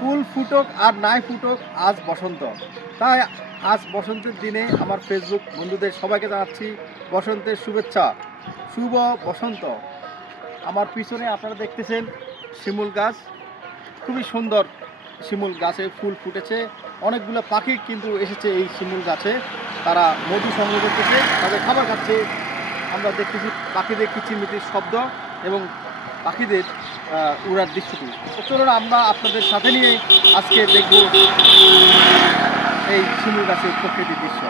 ফুল ফুটুক আর নাই ফুটুক, আজ বসন্ত। তাই আজ বসন্তের দিনে আমার ফেসবুক বন্ধুদের সবাইকে জানাচ্ছি বসন্তের শুভেচ্ছা, শুভ বসন্ত। আমার পিছনে আপনারা দেখতেছেন শিমুল গাছ, খুবই সুন্দর শিমুল গাছে ফুল ফুটেছে। অনেকগুলো পাখি কিন্তু এসেছে এই শিমুল গাছে, তারা মধু সংগ্রহ করতেছে, তাদের খাবার খাচ্ছে। আমরা দেখতেছি পাখিদের কিচিরমিচির শব্দ এবং পাখিদের উড়ার দৃশ্যটি। তো চলুন আমরা আপনাদের সাথে নিয়ে আজকে দেখব এই শিমুল গাছের প্রকৃতির দৃশ্য।